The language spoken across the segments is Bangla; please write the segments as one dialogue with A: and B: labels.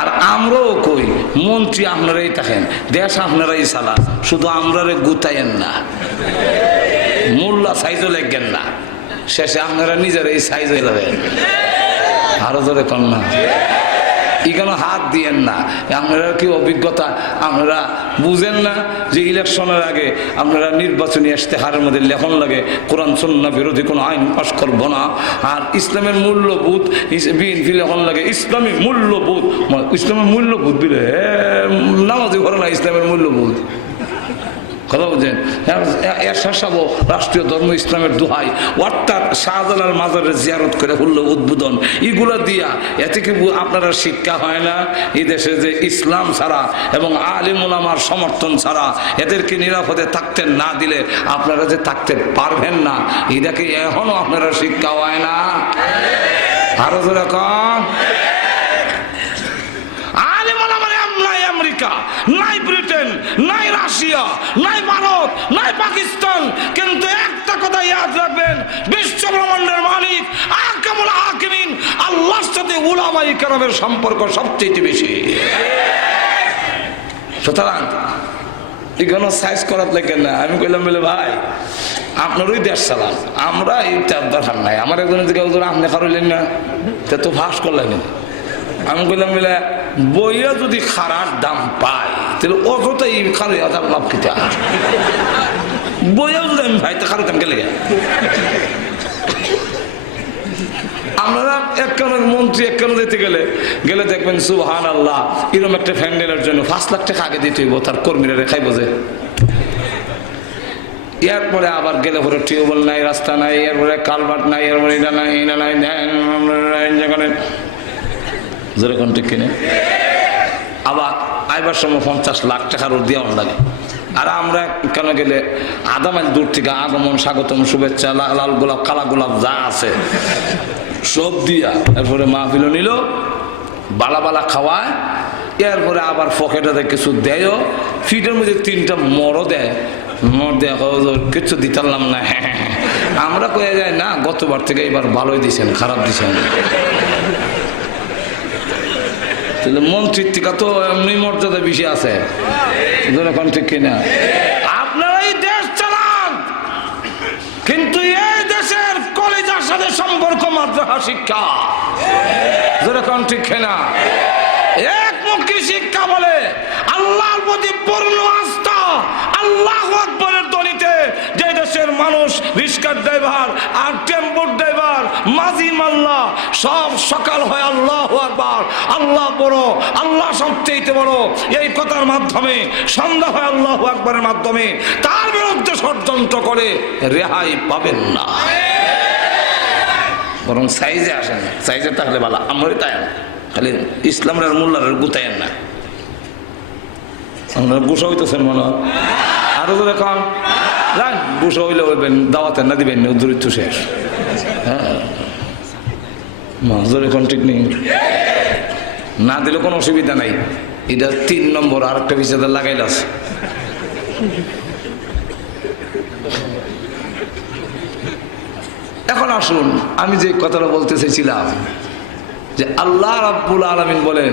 A: আর আমরাও কই, মন্ত্রী আপনারাই থাকেন, দেশ আপনারাই সালা শুধু আমরারে গুতাইয়েন না। মোল্লা সাইজও লাগবেন না, শেষে আপনারা নিজেরাই সাইজ হয়ে যাবেন। আরও ধরে কন্যা এখানে হাত দিয়েন না। আপনারা কি অভিজ্ঞতা? আপনারা বুঝেন না যে ইলেকশনের আগে আপনারা নির্বাচনী ইশতেহারের মধ্যে লেখন লাগে, কোরআন সন্না বিরোধী কোনো আইন পাশ করব না। আর ইসলামের মূল্যবোধ বিএনপি লেখন লাগে, ইসলামী মূল্যবোধ, ইসলামের মূল্যবোধ বিলে নামাজি ঘরে না ইসলামের মূল্যবোধ। কথা বলছেন সাহ রাষ্ট্রীয় ধর্ম ইসলামের দোহাই অর্থাৎ শাহজালাল মাজারের জিয়ারত করে হলো উদ্বোধন। এগুলো দিয়া এতে কি আপনারা শিক্ষা হয় না। এই দেশে যে ইসলাম ছাড়া এবং আলিম ওলামার সমর্থন ছাড়া এদেরকে নিরাপদে থাকতে না দিলে আপনারা যে থাকতে পারবেন না এটাকে এখনও আপনারা শিক্ষা হয় না। আরও জোরে কম আলিম ওলামার এম- নাই আমেরিকা নাই ব্রিটেন রাশিয়া নাই ভারত, নাই পাকিস্তান, কিন্তু একটা কথা ইয়াদ রাখবেন, বিশ্ব ব্রহ্মাণ্ডের মালিক আকামুল হাকিমিন আল্লাহর সাথে উলামাই কেরামের সম্পর্ক সবচেয়ে বেশি। সুতরাং, এগুলো সাইজ করার লাগে না, আমি কইলাম বলে, ভাই, আপনারই দেশ চালান আমরা এই তার দরকার নাই, আমার একজন দিকে আপনি খারইলেন না তা ফাঁস করলেন। আমি কইলাম বলে বইয়া যদি খারাপ দাম পায় তাহলে অযথা এই হাজার লাভ খেতে বইয়াও যদি আমি ভাই তো খারই দাম গেলে মন্ত্রী গেলে গেলে দেখবেন আল্লাহ একটা ফ্যান্ডেলের জন্য লাখ টাকা আগে তার কর্মীরা রেখাই বোঝে। আবার গেলে পরে টিউবওয়েল নাই, রাস্তা নাই, এরপরে কালভার্ট নাই, এরপরে নাই যেরকম ঠিক কিনে? আবার আইবার সময় পঞ্চাশ লাখ টাকার দেওয়ার লাগে। আর আমরা কেন গেলে আধা মাইল দূর থেকে আগমন স্বাগতম শুভেচ্ছা লাল গোলাপ কালা গোলাপ যা আছে সব দিয়া এরপরে মাহফিলও নিল বালা বালা খাওয়ায় এরপরে আবার পকেটে কিছু দেয়ও ফিটের মধ্যে তিনটা মরও দেয়। মর দেয় কয়, "হুজুর, কিচ্ছু দিতারলাম না আমরা কয়ে যায় না গতবার থেকে এবার ভালোই দিছেন খারাপ দিছেন। তো এমনি মর্যাদা বেশি আছে। ঠিক কিনা? দেশ চালান। কিন্তু এই দেশের কলেজার সাথে সম্পর্ক মাদ্রাসা শিক্ষা। যেরকম ঠিক কিনা? একমুখী শিক্ষা বলে আল্লাহর প্রতি পূর্ণ আস্থা আল্লাহ আকবরের দলিতে যে দেশের মানুষ রিস্কার ড্রাইভার আর টেম্পোর ড্রাইভার মাঝি মাল্লা, সব সকাল হয় আল্লাহ আকবার। আল্লাহ বড়, আল্লাহ সবচেয়ে বড়। এই কথার মাধ্যমে, সন্ধ্যা হয় আল্লাহ আকবরের মাধ্যমে। তার বিরুদ্ধে ষড়যন্ত্র করে রেহাই পাবেন না। বরং সাইজে আসেন সাইজে থাকলে ভালো। আমরাই তাই খালি ইসলামের মোল্লার গুতায়েন না। আপনারা গুসা হইতেছেন মনে হয়। আরও যদি কম যান গুসা হইলে হইবেন দাওয়াতে না দিবেন দূরিত্ব শেষ। হ্যাঁ। কোন ঠিক নেই। না দিলে কোনো অসুবিধা নাই। এটা তিন নম্বর আর একটা বিষয়তে লাগাইল আছে। এখন আসুন, আমি যে কথাটা বলতে চাইছিলাম যে আল্লাহ রাব্বুল আলমিন বলেন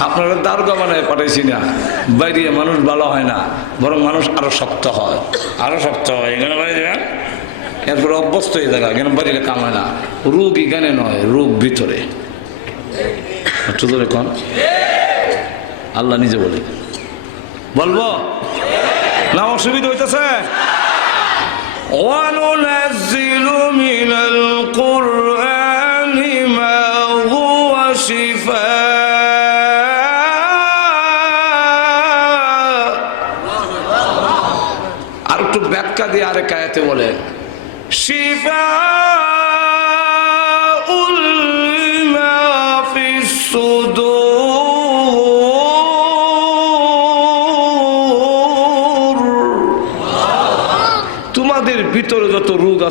A: আপনারা দারগা বানায় পাঠাইছি না বাইরে মানুষ ভালো হয় না বরং মানুষ আরও শক্ত হয়। আরও শক্ত হয় এখানে বাইরে এরপরে অভ্যস্ত হয়ে থাকা এখানে বাড়িতে কাম হয় না। রোগ এখানে নয় রোগ ভিতরে। চুদরে কন। আল্লাহ নিজে বলে। বলব? না অসুবিধা হইতেছে? ওয়ানুল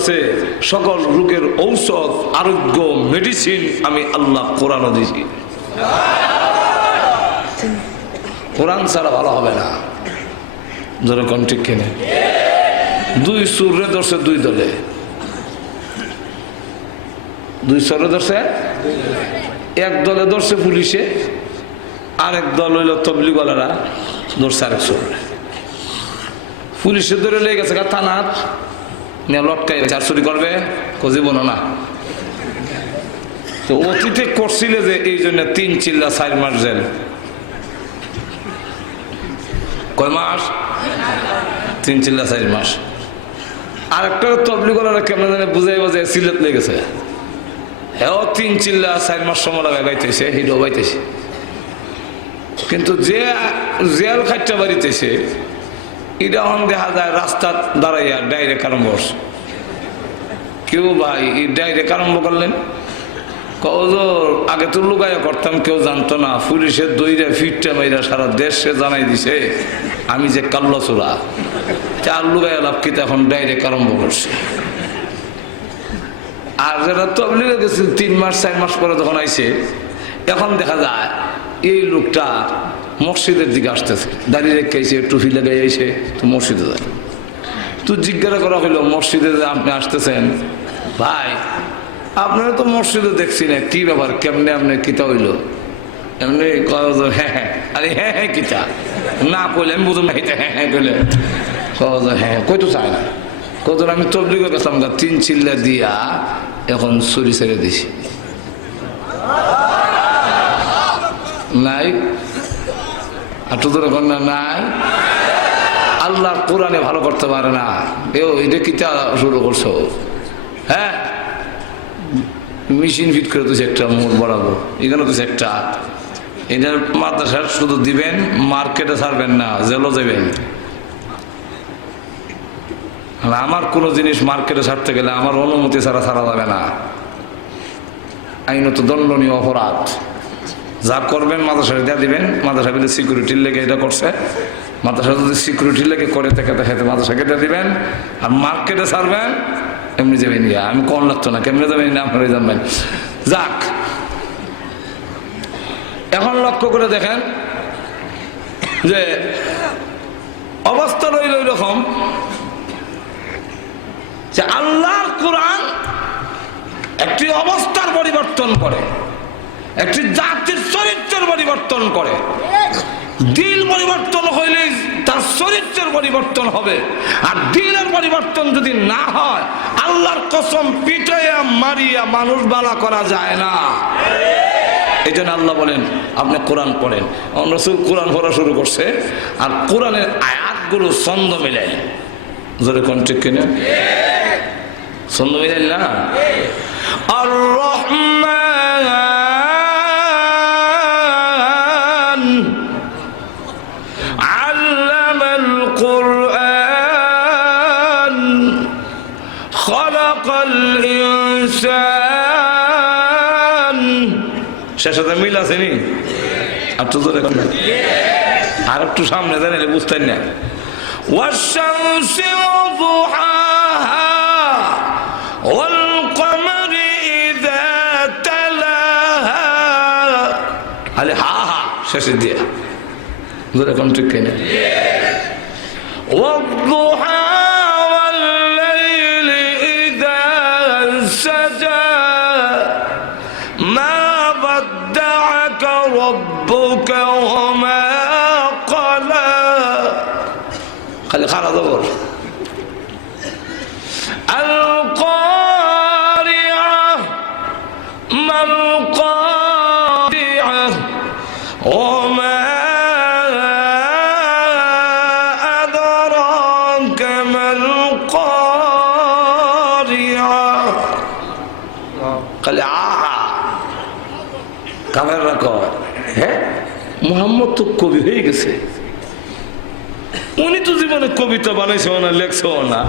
A: আছে, সকল রোগের ঔষধ, আরোগ্য মেডিসিন আমি আল্লাহ কোরআন দিয়েছি। কোরআন ছাড়া ভালো হবে না। যেরকম ঠিক কিনে? দুই সুরে ধরছে দুই দলে। দুই সরে ধরছে? এক দলে ধরছে পুলিশে, আরেক দল হইল তবলি তবলিগলারা ধরছে আরেক চোর পুলিশে ধরে লেগে গেছে গা থানাত। লটকাই চার চুরি করবে? কজিবন না তো অতীতে করছিলে যে এই জন্য তিন চিল্লা চার মাস জেল। কয় মাস? তিন চিল্লা চার মাস। আর একটা তবলিগলারা কেমন জানে বুঝাই বাজায় সিলেট লেগেছে হ্যাঁ তিন চিল্লা চার মাস সময় লাগাই বাইতেছে হিডো বাইতেছে কিন্তু যে জেল খাইটা বাড়িতেছে এটা অন দেখা যায় রাস্তা দাঁড়াইয়া ডাইরেক্ট আরম্ভ করছে। কেউ ভাই, এই ডাইরেক্ট আরম্ভ করলেন। কজর আগে তো লুকাইয়া করতাম, কেউ জানতো না। পুলিশের দইরা ফিটটা মাইরা সারা দেশে জানাই দিছে, আমি যে কাল্লা চোরা। চার লুকাইয়া লাভ কি এখন ডাইরেক্ট আরম্ভ করছে। আর যারা তবলিগে গেছিল, তিন মাস, চার মাস পরে যখন আইছে, এখন দেখা যায়, এই লোকটা মসজিদের দিকে আসতেছে। দাঁড়িয়ে রেখে আইসে টুপি আইসে, তো মসজিদে যায়। তো জিজ্ঞাসা করা হইল, মসজিদে আপনি আসতেছেন? ভাই, আপনারা তো মসজিদে দেখছি না, কি ব্যাপার, কেমনে আপনি কিতা হইল? এমনি হ্যাঁ হ্যাঁ আরে হ্যাঁ হ্যাঁ কিতা? না কইলে আমি বুঝুন না হ্যাঁ হ্যাঁ কইলে। কয় হ্যাঁ কই তো চায় না। কত আমি তবলিগে গেছিলাম তিন চিল্লা দিয়া এখন চুরি ছেড়ে দিছি। নাই? আর তোদের কন্যা নাই? আল্লাহ কোরআনে ভালো করতে পারে না। এও, এটা কিতা শুরু করছ? হ্যাঁ? মেশিন ফিট করে তুই একটা মোড় বাড়াবো এখানে তুই একটা। এটার মাদ্রাসার শুধু দিবেন, মার্কেটে ছাড়বেন না, জেলও দেবেন। আর আমার কোনো জিনিস মার্কেটে ছাড়তে গেলে আমার অনুমতি ছাড়া ছাড়া যাবে না। আইনত দণ্ডনীয় অপরাধ। যা করবেন, মাদ্রাসা দিয়ে দিবেন, মাদ্রাসা বলে সিকিউরিটির লেগে এটা করছে। মাদ্রাসা যদি সিকিউরিটির লেগে করে থেকে দেখাতে মাদ্রাসা কেটে দিবেন। আর মার্কেটে ছাড়বেন, এমনি যাবেন গিয়া। আমি কম লাগতো না, কেমনি যাবেন না, আপনারাই জানবেন। যাক, এখন লক্ষ্য করে দেখেন যে অবস্থা রইল রকম যে আল্লাহর কোরআন একটি অবস্থার পরিবর্তন করে। একটি জাতির চরিত্রের পরিবর্তন করে। দিল পরিবর্তন হইলে তার চরিত্রের পরিবর্তন হবে। আর দিলের পরিবর্তন যদি না হয় আল্লাহর কসম পিটাইয়া মারিয়া মানুষ বালা করা যায় না। এই জন্য আল্লাহ বলেন আপনি কোরআন পড়েন। রসুল কোরআন পড়া শুরু করছে আর কোরআনের আয়াতগুলো ছন্দ মিলাই। জোরে কোন ঠিক কিনা? ছন্দ মিলাই না? আর রহমান শেষে তো মিল আছে নি আর তো জোরে কর না। আর একটু সামনে জানিলে বুঝতেন না والشمس وضحاها والقمر إذا تلاها আলে হা হা শেষে দিয়া জোরে কোন ঠিক কিনা والضحى خلي خلاص دور القارعة ما القارعة وما أدراك ما القارعة قال আহা কামের রাখো হ্যাঁ মোহাম্মদ তো কবি হয়ে গেছে উনি তো জীবনে কবিতা বানাইছে না, লেখছে না?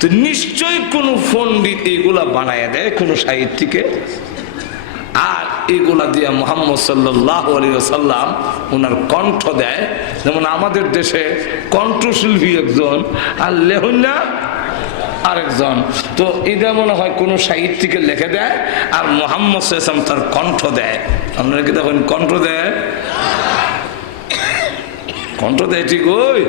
A: তো নিশ্চয়ই কোনো পণ্ডিত এইগুলা বানায় দেয়, কোনো সাহিত্যিকে। আর এগুলা দিয়া মোহাম্মদ সাল্লাহ সাল্লাম ওনার কণ্ঠ দেয়। যেমন আমাদের দেশে কণ্ঠশিল্পী একজন, আর লেহন্যা আরেকজন। তো এটা মনে হয় কোনো সাহিত্যিকে লিখে দেয়, আর মোহাম্মদ সাল্লাম তার কণ্ঠ দেয়। আপনারা কি দেখেন কণ্ঠ দেয়? কণ্ঠ দেয় ঠিক ওই।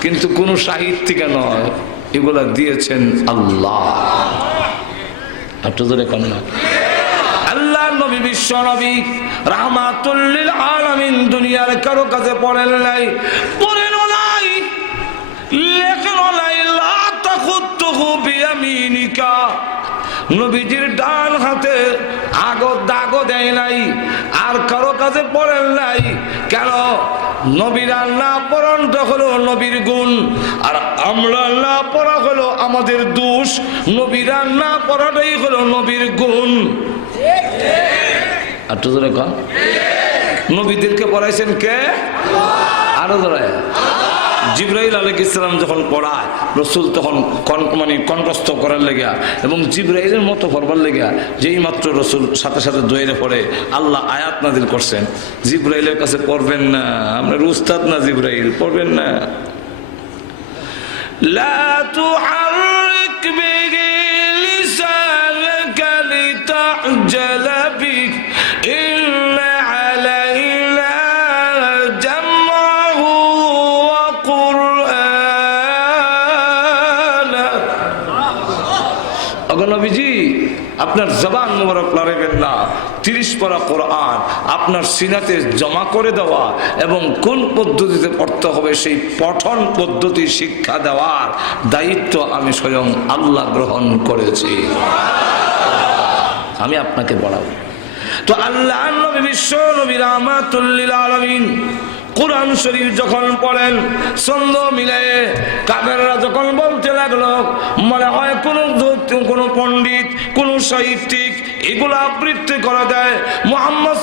A: কিন্তু কোনো সাহিত্যিকা নয়। এগুলা দিয়েছেন আল্লাহ। ধরে কন্যা আল্লাহ নবী, বিশ্ব নবী, রাহমাতুল্লিল আলামিন দুনিয়ার কারও কাছে পড়েন নাই। পড়েন নাই। লেখেন নাই, লা তাখুত্তুহু বিয়ামিনিকা। নবীজির ডান হাতে আগত দাগও দেয় নাই, আর কারও কাছে পড়েন নাই। কেন? পরনটা হলো নবীর গুণ, আর আমরা পড়া হলো আমাদের দোষ। হলো নবীর গুণ। আর নবীদেরকে পড়াইছেন কে? আরও ধরে জিব্রাইল আলহ ইসলাম যখন পড়ায় রসুল তখন কন- মানে কণ্ঠস্থ করার লেগা এবং জিব্রাইলের মতো পড়বার লেগা যেই মাত্র রসুল সাথে সাথে দইরে পড়ে আল্লাহ আয়াত নাদিল করছেন জিব্রাইলের কাছে পড়বেন না আপনার উস্তাদ না জিব্রাইল পড়বেন না لا تحرك به لسانك لتعجل অগনবীজি আপনার জবান মোবারক লড়াইবেন না। তিরিশ পারা কোরআন আপনার সিনাতে জমা করে দেওয়া এবং কোন পদ্ধতিতে পড়তে হবে সেই পঠন পদ্ধতি শিক্ষা দেওয়ার দায়িত্ব আমি স্বয়ং আল্লাহ গ্রহণ করেছি। আমি আপনাকে পড়াবো তো আল্লাহ নবী বিশ্ব নবী রামাতুল্লিল আলমিন কোরআন শরীফ যখন পড়েন, ছন্দ মিলে কাবেররা যখন বলতে লাগল, মনে হয় কোনো কোনো পণ্ডিত, কোনো সাহিত্যিক এগুলো আবৃত্তি করে দেয়, মোহাম্মদ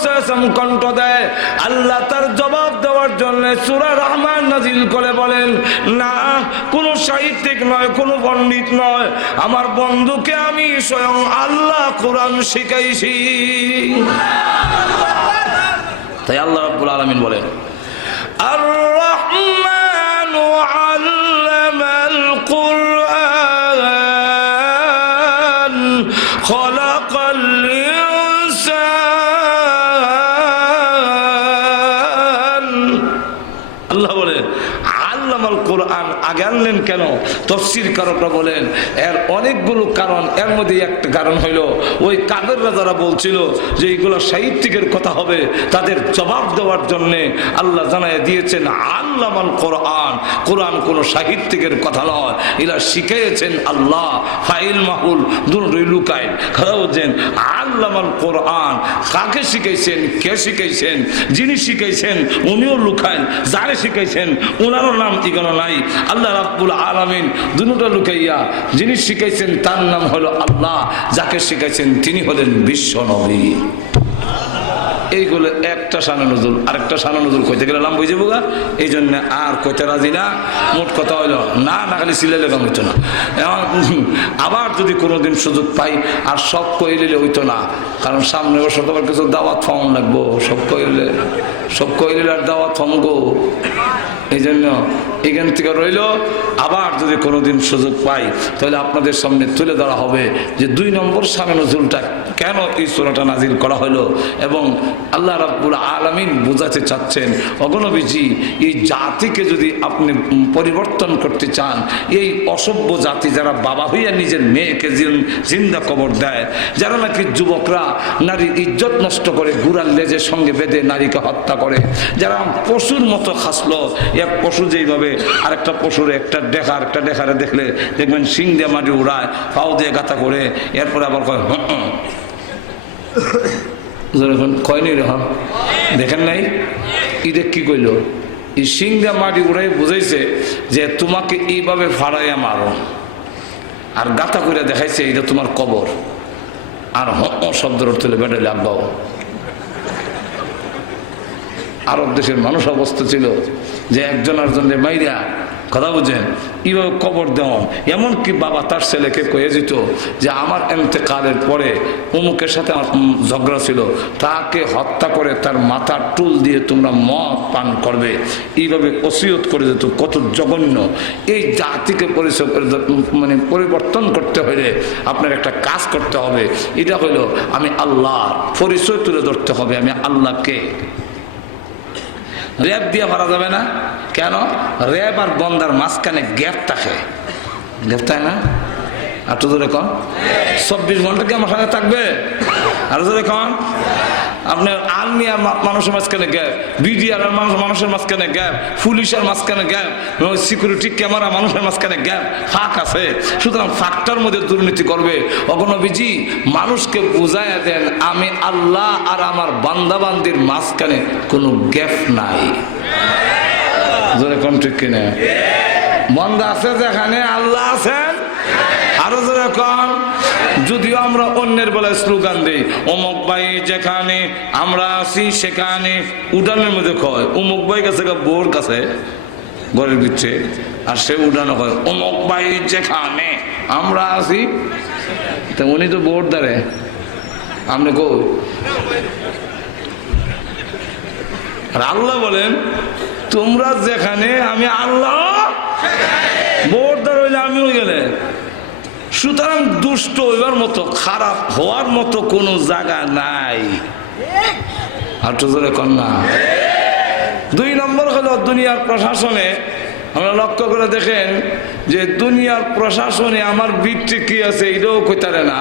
A: কণ্ঠ দেয়, আল্লাহ তার জবাব দেওয়ার জন্য সুরা রহমান নাজিল করে বলেন, না, কোনো সাহিত্যিক নয়, কোনো পণ্ডিত নয়, আমার বন্ধুকে আমি স্বয়ং আল্লাহ কোরআন শিখাইছি। তাই আল্লাহ রাব্বুল আলামিন বলেন আর আল্লামাল কোরআন আগে আনলেন কেন? তফসির কারকরা বলেন, এর অনেকগুলো কারণ, এর মধ্যে একটা কারণ হইল, ওই কাদেররা যারা বলছিল যে এইগুলো সাহিত্যিকের কথা হবে, তাদের জবাব দেওয়ার জন্যে আল্লাহ জানায় দিয়েছেন, আল্লামাল কোরআন। কোরআন কোনো সাহিত্যিকের কথা নয়। এরা শিখিয়েছেন আল্লাহ, ফাইল মাহুল লুকায় কথা বলছেন, আল্লামাল কোরআন, কাকে শিখাইছেন, কে শিখাইছেন, যিনি শিখাইছেন, উনিও লুকাইন যারে শিখাইছেন ওনারও নাম ঠিকানা নাই। আল্লাহ রাব্বুল আলামিন দুটোটা লুকাইয়া যিনি শিখাইছেন তার নাম হলো আল্লাহ, যাকে শিখাইছেন তিনি হলেন বিশ্ব নবী। এইগুলো একটা সানা নজরুল, আরেকটা সানা নজরুল কইতে গেলে নাম বুঝে বোগা এই জন্য আর কইতে রাজি না। মোট কথা হইল, না না, খালি সিলাইলে কাম হইতো না। আবার যদি কোনোদিন সুযোগ পাই, আর সব কইলে হইতো না। কারণ সামনে বছর তোমার কিছু দাওয়াত ফর্ম লাগবো, সব কইলে সব কইলে আর দাওয়াত ফর্ম গো। এই জন্য এখান থেকে রইল। আবার যদি কোনোদিন সুযোগ পাই, তাহলে আপনাদের সামনে তুলে ধরা হবে যে দুই নম্বর সামনে নজরুলটা কেন এই সোরাটা নাজিল করা হলো এবং আল্লাহ রাব্বুল আলামিন বোঝাতে চাচ্ছেন, অগণবীজি, এই জাতিকে যদি আপনি পরিবর্তন করতে চান, এই অসভ্য জাতি যারা বাবা হইয়া নিজের মেয়েকে জিন- জিন্দা কবর দেয়, যারা নাকি যুবকরা নারীর ইজ্জত নষ্ট করে গুড়ার লেজের সঙ্গে বেঁধে নারীকে হত্যা করে, যারা পশুর মতো খাসলো, এক পশু যেইভাবে আরেকটা পশুর একটা দেখা আরেকটা দেখারে দেখলে দেখবেন শিং দিয়ে মাটি উড়ায় পাও দিয়ে গাথা করে এরপরে আবার কয় "হুঁ, হুঁ।" যখন কয়নি রহম দেখেন নাই? ইদে কি কইল? এই শিং দিয়ে মাটি উড়াই বুঝাইছে যে তোমাকে এইভাবে ফাড়াইয়া মারো। আর গাথা করে দেখাইছে এটা তোমার কবর। আর হ শব্দের অর্থ হলে লাগবাও আরব দেশের মানুষ অবস্থা ছিল যে একজন আরেকজনের মাইরা কথা বুঝেন এইভাবে কবর দেওয়া এমনকি বাবা তার ছেলেকে কয়ে যেত যে, আমার এতেকালের পরে অমুকের সাথে ঝগড়া ছিল, তাকে হত্যা করে তার মাথার টুল দিয়ে তোমরা মদ পান করবে। এইভাবে ওসিয়ত করে যেত কত জঘন্য। এই জাতিকে পরিচয় মানে পরিবর্তন করতে হলে আপনার একটা কাজ করতে হবে। এটা হলো, আমি আল্লাহ পরিচয় তুলে ধরতে হবে, আমি আল্লাহকে। র্যাব দিয়ে ভরা যাবে না। কেন? র্যাব আর বন্দার মাঝখানে গ্যাপ থাকে। গ্যাপ থাকে না? আর তো ধরে কন। চব্বিশ ঘণ্টা কি আমার সঙ্গে থাকবে? আর ধরে কন। আপনার আর্মি আর মানুষের মাঝখানে গ্যাপ বিডিআর আর মানুষ- মানুষের মাঝখানে গ্যাপ, পুলিশের মাঝখানে গ্যাপ, এবং সিকিউরিটি ক্যামেরা মানুষের মাঝখানে গ্যাপ, ফাঁক আছে। সুতরাং ফাঁকটার মধ্যে দুর্নীতি করবে। অগণবিজি মানুষকে বুঝায় দেন, আমি আল্লাহ আর আমার বান্দাবান্দির মাঝখানে কোনো গ্যাপ নাই। জোরে ঠিক কিনা? বন্ধ আছে যেখানে আল্লাহ আছেন আরও জোরে কন। যদিও আমরা অন্যের বেলায় স্লোগান দিই, অমুক ভাই যেখানে, আমরা আছি সেখানে। উডানের মধ্যে কয়, অমুক ভাই কাছে বোর কাছে, ঘরের ভিতরে। আর সে উডানো অমুক ভাই যেখানে, আমরা তা উনি তো বোর দাঁড়ে আপনি কো আর আল্লাহ বলেন, তোমরা যেখানে, আমি আল্লাহ। বোর্দার হইলে আমিও গেলে। সুতরাং দুষ্ট হইবার মতো, খারাপ হওয়ার মতো কোনো জায়গা নাই। কন্যা দুই নম্বর হলো দুনিয়ার প্রশাসনে, আমরা লক্ষ্য করে দেখেন যে দুনিয়ার প্রশাসনে আমার বৃত্তি কি আছে, এটাও কইতারে না।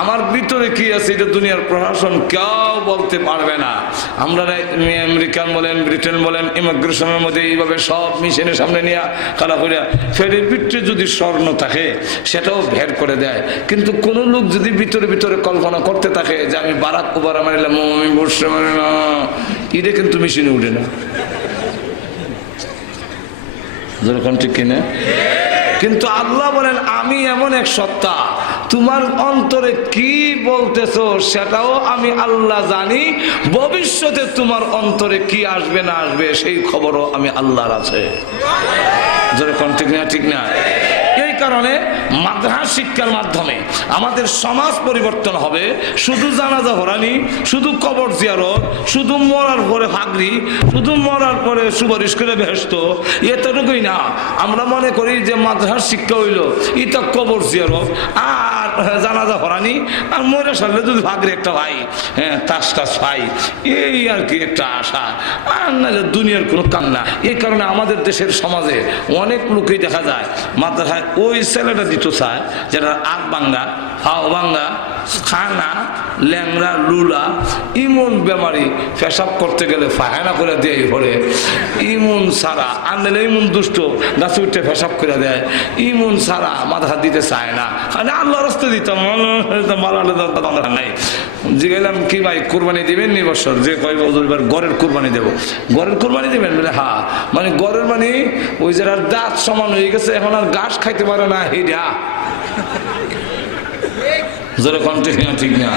A: আমার ভিতরে কি আছে, এটা দুনিয়ার প্রশাসন কেউ বলতে পারবে না। আমরা আমেরিকান বলেন, ব্রিটেন বলেন, ইমিগ্রেশনের মধ্যে এইভাবে সব মিশনের সামনে নিয়ে খারাপ করিয়া ফেরের ভিতরে যদি স্বর্ণ থাকে, সেটাও ভের করে দেয়। কিন্তু কোন লোক যদি ভিতরে ভিতরে কল্পনা করতে থাকে যে আমি বারাক ওবারা মারিলাম আমি বসে মারিলাম এটা কিন্তু মেশিনে উঠে না। যেরকম ঠিক কিনা? কিন্তু আল্লাহ বলেন, আমি এমন এক সত্তা তোমার অন্তরে কি বলতেছ সেটাও আমি আল্লাহ জানি। ভবিষ্যতে তোমার অন্তরে কি আসবে না আসবে সেই খবরও আমি আল্লাহর আছে। যেরকম ঠিক না ঠিক না? কারণে মাদ্রাস শিক্ষার মাধ্যমে আমাদের সমাজ পরিবর্তন হবে। শুধু জানাজা হরানি শুধু কবর জিয়ারত, শুধু মরার পরে হাগরি শুধু মরার পরে সুপারিশ করে ব্যস্ত এতটুকুই না। আমরা মনে করি যে মাদ্রাস শিক্ষা হইল তো কবর জিয়ারত, আর জানাজা হরানি আর মরে সারলে যদি ভাগরে একটা ভাই হ্যাঁ তাস টাস ভাই এই আর কি একটা আশা। আর নাহলে দুনিয়ার কোনো কান্না। এই কারণে আমাদের দেশের সমাজে অনেক লোকেই দেখা যায়, মাদ্রাসায় ওই ছেলেটা দিত চায় যেটা আগ বাঙ্গা হাও বাঙ্গা খানা ল্যাংরা লুলা, ইমন বেমারি পেশাব করতে গেলে ফায়না করে দেয় ঘরে ইমন সারা, আনলে ইমন দুষ্ট গাছে উঠে পেশাব করে দেয়। ইমন সারা মাথা দিতে চায় না। খালি আল্লাহ রাস্তা দিতাম নাই। জিগাইলাম, কি ভাই, কোরবানি দিবেন নি বছর? যে কয় বছর এবার গড়ের কোরবানি দেবো। গড়ের কোরবানি দিবেন? বলে হ্যাঁ মানে গড়ের মানে ওই যারা দাঁত সমান হয়ে গেছে, এখন আর ঘাস খাইতে পারে না হিডা জোরে কণ্ঠে ঠিক না?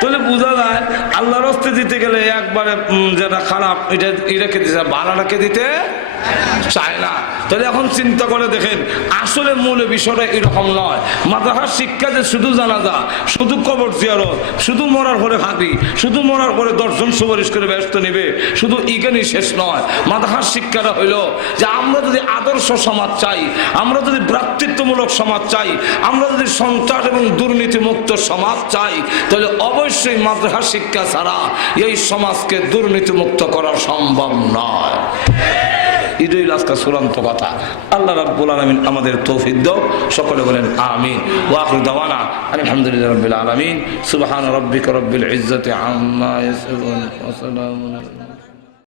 A: তাহলে বোঝা যায় আল্লাহর হস্তে দিতে গেলে একবারে যেটা খারাপ, এটা এটাকে দিতে বালাটাকে দিতে চায় না। তাহলে এখন চিন্তা করে দেখেন, আসলে মূল বিষয়টা এরকম নয়। মাদ্রাসার শিক্ষা যে শুধু জানাজা, শুধু কবর জিয়ারত, শুধু মরার পরে হাঁটি, শুধু মরার পরে দর্শন সুপারিশ করে ব্যস্ত নেবে, শুধু ইগানি শেষ নয়। মাদ্রাসার শিক্ষাটা হইল যে আমরা যদি আদর্শ সমাজ চাই, আমরা যদি ভ্রাতৃত্বমূলক সমাজ চাই, আমরা যদি সন্ত্রাস এবং দুর্নীতিমুক্ত সমাজ চাই, তাহলে অবশ্যই মাদ্রাসা শিক্ষা ছাড়া এই সমাজকে দুর্নীতি মুক্ত করা সম্ভব নয়। ঈদুল আজকে চূড়ান্ত কথা। আল্লাহ রাব্বুল আলমিন আমাদের তৌফিক দাও। সকলে বলেন আমিন। ওয়া আখিরু দাওয়ানা আলহামদুলিল্লাহ রবিল আলমিন। সুবাহান রব্বিক রব্বিল ইজ্জাতি আম্মা